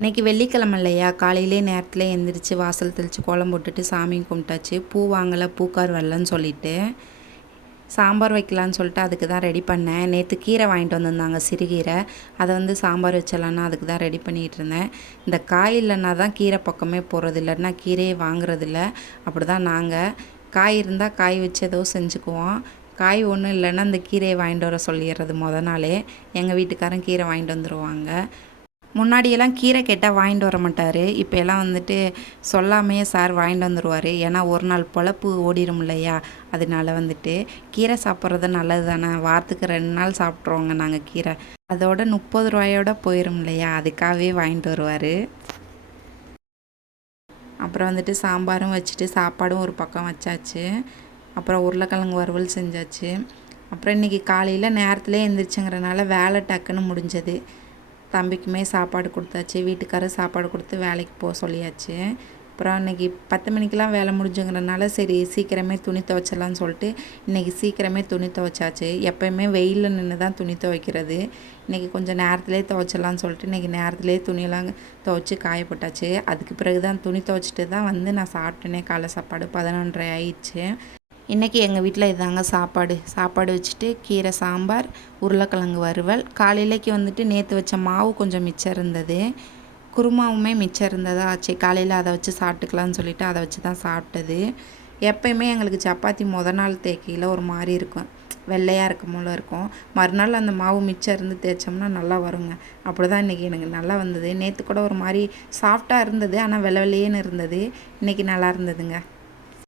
இன்றைக்கி வெள்ளிக்கிழமை இல்லையா, காலையிலே நேரத்தில் எழுந்திரிச்சு வாசல் தெளித்து கோலம் போட்டுட்டு சாமி கும்பிட்டாச்சு. பூ வாங்கலை, பூக்கார் வரலன்னு சொல்லிவிட்டு சாம்பார் வைக்கலான்னு சொல்லிட்டு அதுக்கு தான் ரெடி பண்ணேன். நேற்று கீரை வாங்கிட்டு வந்திருந்தாங்க, சிறுகீரை. அதை சாம்பார் வச்சிடலான்னா அதுக்கு தான் ரெடி பண்ணிகிட்டு இருந்தேன். இந்த காய் இல்லைன்னா தான் கீரை பக்கமே போகிறது, இல்லைன்னா கீரையே வாங்குறதில்ல. அப்படி தான் நாங்கள் காய் இருந்தால் காய் வச்சு ஏதோ செஞ்சுக்குவோம். காய் ஒன்றும் இல்லைன்னா இந்த கீரையை வாங்கிட்டு வர சொல்லிடுறது நாளே. எங்கள் வீட்டுக்காரன் கீரை வாங்கிட்டு வந்துடுவாங்க. முன்னாடியெல்லாம் கீரை கேட்டால் வாங்கிட்டு வர மாட்டார். இப்போ எல்லாம் சொல்லாமையே சார் வாங்கிட்டு வந்துடுவார். ஏன்னா ஒரு நாள் பொழப்பு ஓடிடும் இல்லையா, அதனால கீரை சாப்பிட்றது நல்லது தானே. வாரத்துக்கு 2 நாள் சாப்பிட்ருவோங்க நாங்கள் கீரை. அதோட 30 ரூபாயோட போயிடும் இல்லையா, அதுக்காகவே வாங்கிட்டு வருவார். அப்புறம் சாம்பாரும் வச்சுட்டு சாப்பாடும் ஒரு பக்கம் வச்சாச்சு. அப்புறம் உருளைக்கிழங்கு வறுவல் செஞ்சாச்சு. அப்புறம் இன்றைக்கி காலையில் நேரத்துலேயே எழுந்திரிச்சுங்கிறனால வேலை டக்குன்னு முடிஞ்சது. தம்பிக்குமே சாப்பாடு கொடுத்தாச்சு, வீட்டுக்காரர் சாப்பாடு கொடுத்து வேலைக்கு போக சொல்லியாச்சு. அப்புறம் இன்றைக்கி 10 மணிக்கெலாம் வேலை முடிஞ்சுங்கிறனால சரி சீக்கிரமே துணி துவைச்சிடலான்னு சொல்லிட்டு இன்றைக்கி சீக்கிரமே துணி துவைச்சாச்சு. எப்போயுமே வெயிலில் நின்று தான் துணி துவைக்கிறது. இன்றைக்கி கொஞ்சம் நேரத்துலேயே துவைச்சிடலான்னு சொல்லிட்டு இன்றைக்கி நேரத்துலேயே துணியெல்லாம் துவைச்சி காய போட்டாச்சு. அதுக்கு பிறகு தான் துணி துவைச்சிட்டு தான் நான் சாப்பிட்டேனே. காலை சாப்பாடு 11:30 ஆயிடுச்சு. இன்றைக்கி எங்கள் வீட்டில் இதாங்க சாப்பாடு வச்சுட்டு கீரை சாம்பார், உருளைக்கிழங்கு வறுவல். காலையிலைக்கு நேற்று வச்ச மாவு கொஞ்சம் மிச்சம் இருந்தது, குருமாவுமே மிச்சம் இருந்ததா ஆச்சு. காலையில் அதை வச்சு சாப்பிட்டுக்கலான்னு சொல்லிவிட்டு அதை வச்சு தான் சாப்பிட்டது. எப்போயுமே எங்களுக்கு சப்பாத்தி நாள் தேய்க்கையில் ஒரு மாதிரி இருக்கும், வெள்ளையாக இருக்கும் போல இருக்கும். மறுநாள் அந்த மாவு மிச்சம் இருந்து தேய்ச்சோம்னா நல்லா வருங்க. அப்படி தான் இன்றைக்கி எனக்கு நல்லா வந்தது. நேற்று கூட ஒரு மாதிரி சாஃப்டாக இருந்தது, ஆனால் வெள்ளையேன்னு இருந்தது. இன்றைக்கி நல்லா இருந்ததுங்க.